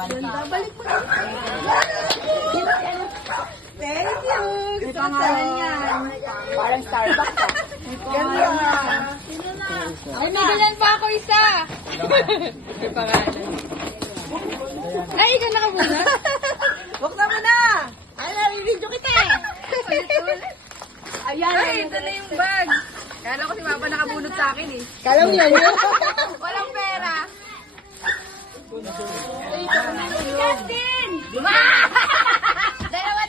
Ganda, balik mo na. Thank you. May pangalan yan. Parang Starbucks ah. Ganda. Ay, nabilan pa ako isa. May pangalan. Ay, ikaw nakabuna. Buksan mo na. Ay, nari-video kita. Ayan. Ay, ito na yung bag. Kala ko si Papa nakabunot sa akin eh. Kala mo yan yun? Walang pera. Ay, ito na yung Justin! Dalawa!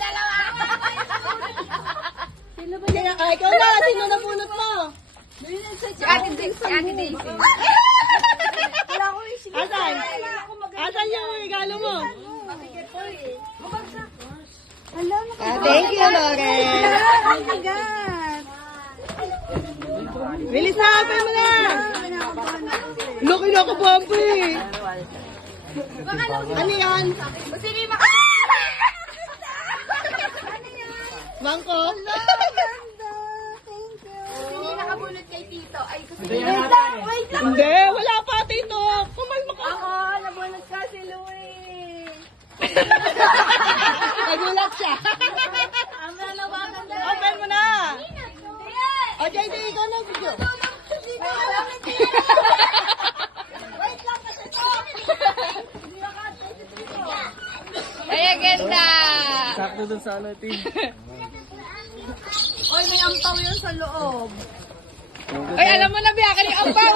Sino ba yan? Ay, ikaw na. Sino nabunot mo? Si Ate Daisy. Wala ko yung sige. Asan? Asan yung regalo mo? Thank you, Loren. Oh my God. Bilis na, open mo na. Laki na ako, Bambi. Ano yan? Sino yung Mangkok? Sino yung nakabunot kay Tito? Ay, kasi Wait lang. Hindi, wala pa, Tito. Kumalma ka. ako, nabunot ka si Louie. Nagulat siya. Ang nanawagan na. Open mo na. O, JD, ikaw na video. Ay, ganda. Sakto dun sa ano, Tim. Oy, may ampaw yun sa loob. Ay, alam mo na, Biakin yung ampaw.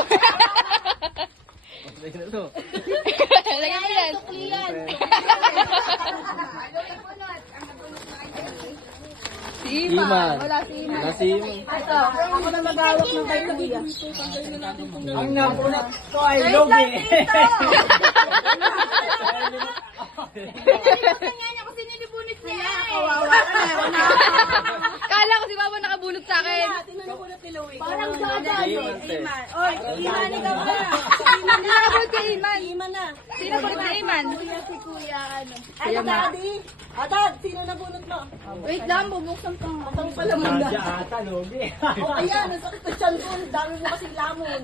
Lagyan na to. Lagyan mo yan. Si Iman. Wala si Iman. Wala si Iman. Ito, ako na mag-awak ng kay Kuya. Ang nabunot ko ay Logi. Kasi nilibunit niya. Kawawa ka na. Kala ko si Papa nakabunot sa akin. Tinanong ni Louie. Parang Iman, te. Oy, Iman, ikaw na. Iman na. Nakabunot kay Iman. Iman na. Sino bunot kay Iman? Kuya, si Kuya, ano. Ay, Daddy. Dad, sino nabunot mo? Wait lang, bubuksan pa. Atang pala muna. ata, Logi. O, ayan, ang sakit na tiyan ko. Ang dami mo kasing lamon.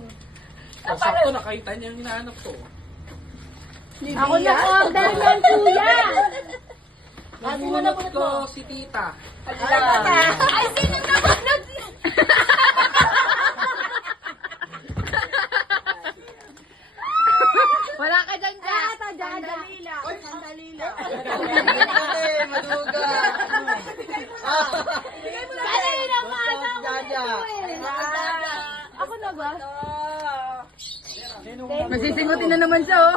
Sakto, nakita niya yung hinahanap ko. Ako na-order yan, Kuya. Ah, sino Nabunot nabunot ko mo? si Tita. Ay, sino nabunot? Wala ka dyan, Jack. Sandali lang. Sandali lang. Maduga. Bigay mo na. Kanina pa ako. Jaja. Ako na ba? Masisingutin na naman siya, oh.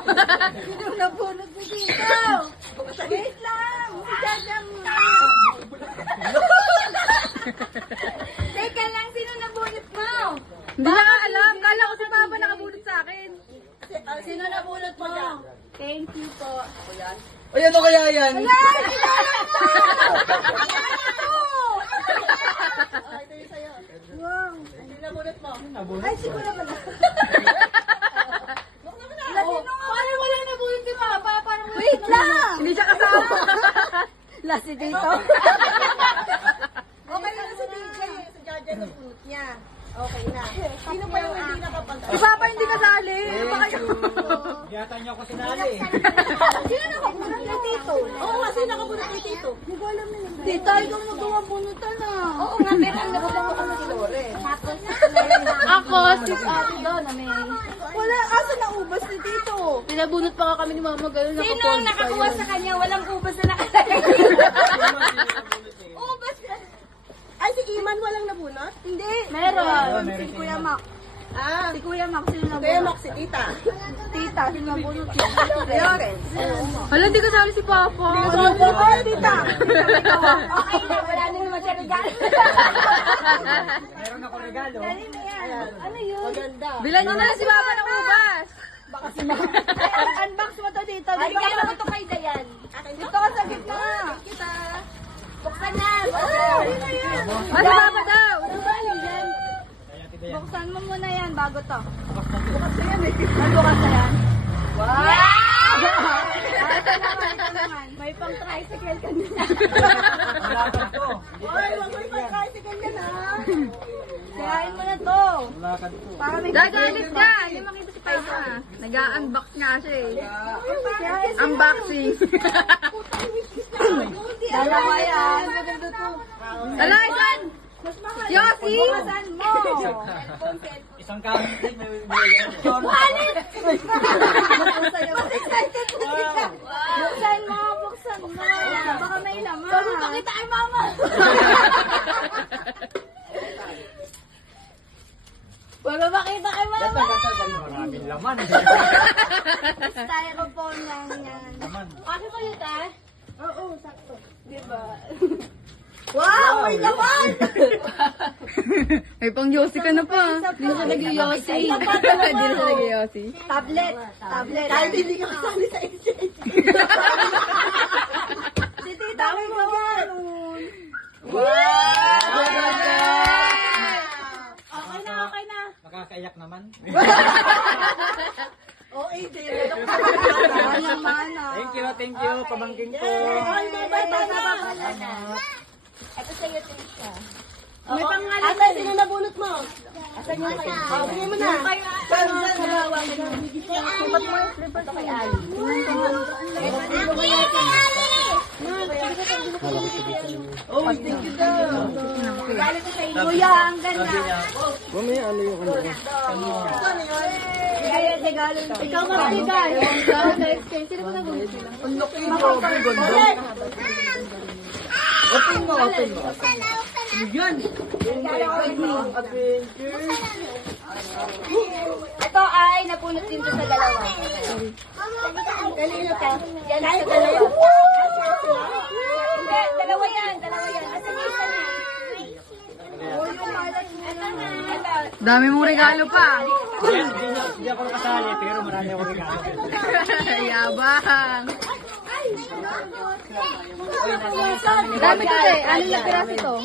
Yung nabunot mo dito. Wait lang. Dadang na. Teka lang, sino nabunot mo? Hindi na nga alam. Kala ko si Papa nakabunot sa akin. Sino nabunot mo? Thank you po. Ay, ano kaya yan? Ito yung sa'yo. Wow. Sino nabunot mo? Ay, siguro pala. Parang wala nabunot si Papa. Parang Wait lang. Hindi siya kasama. Last si dito. Okay na si DJ. Si Jaja nabunot niya. Okay na. Sino pa yung hindi nakapagdala? Si Papa hindi kasali. Baka Yata niyo ako sinali. Sino nakabunot kay Tito? Oo nga, sino nakabunot kay Tito? Hindi ko alam yun. Tita, ikaw magawa bunutan na. Oo nga, pero ang nabunot ako na si Lore. Ako, si Ate Donna May. Wala, asa na ubas ni Tito? Pinabunot pa nga kami ni Mama Gayon. Sino ang nakakuha sa kanya? Walang ubas na nakalagay. Ubas na. Ay, si Iman walang nabunot? Hindi. Meron. Si Kuya Mac. Ah, Si Kuya Max, sino nabunot? Kuya Mac, si Tita. Tita, sino nabunot niya? Lawrence. Hala, di kasali si Papa. Ay, Tita. Okay na, wala na naman siya regalo. Meron ako regalo. Ano yun? Maganda. Bilan niyo na lang si Papa ng ubas. Baka si Mac. Unbox mo to dito. Ay, Dito kaya ka naman to kay Dayan. Dito ka sa gitna. Kita. Buksan na. Ano na yan? Ano Papa daw? Buksan mo muna yan bago to. Magbukas na yan. Wow! Ito naman. May pang tricycle ka na. Lakad ko. Oy, wag mo pang tricycle yan ha. Kirain mo na to. Lakad ko. Para may Dagalit ka. Hindi makita si Papa. Nag-unbox nga siya eh. Unboxing. Dalawa yan. Ala, isan! Yossi! Isang kamay. Alit! Mas excited na siya. Buksan mo, buksan mo. Baka may laman. Sabi pa kita kay mama. Wala ba kita kay mama? Maraming laman. Styrofoam lang yan. Laman. Kasi kayo, tay? Oo, sakto. Diba? Wow, may laman! May pang Yossi ka na pa. Hindi na siya nag-Yossi. Hindi na siya nag-Yossi. Tablet. Kahit hindi ka kasali sa exchange. Si tita may laman. Okay na. Nakakaiyak naman. Oo, AJ. Laman na. Thank you. Pamangking ko. Ito sa'yo, Trisha. May pangalan. Ate, sino nabunot mo? Asan yung kay Ali? Bigyan mo na. Saan sa bawang? Sukat mo yung flipper to kay Ali. Oh, thank you daw. Galing ko sa inyo. Kuya, ang ganda. Mamaya ano yung ano? Regalo. Ikaw magbigay. Sino ba nabunot sila? Ang laki ko. Open mo. Yan. Ito ay napunot din sa dalawa. Kanino ka? Yan sa dalawa. Hindi, dalawa yan. Asan yung isa na? Dami mong regalo pa. Hindi ako kasali pero marami ako regalo. Yabang. Dami ko eh. Ano na piraso to?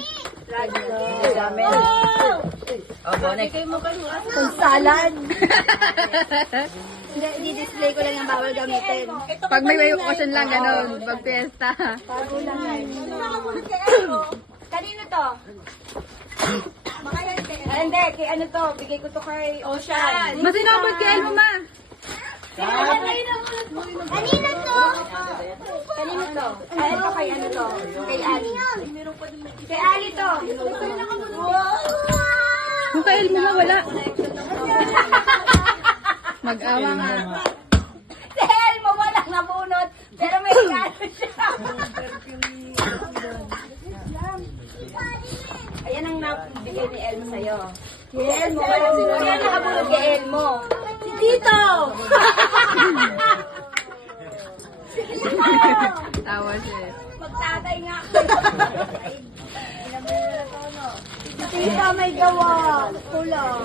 Kung salad. Hindi, display ko lang yung bawal gamitin. Pag may occasion lang, ganun. Pag fiesta. Kanino to? Hindi, kay ano to? Bigay ko to kay Ocean. Masinabot kay Elmo, ma. Kanino to? Kanino to? Ay, ito kay ano to? Kay Ali. Kay Ali to. Kung kay Elmo ma, wala. Mag-awa nga. Si Elmo walang nabunot, pero may regalo siya. Ayan ang nabigay ni Elmo sa'yo. Si Elmo, kaya nakabunot kay Elmo. Si Tito! Tawa siya. Magtatay nga ako. Si Tita may gawa. Kulang.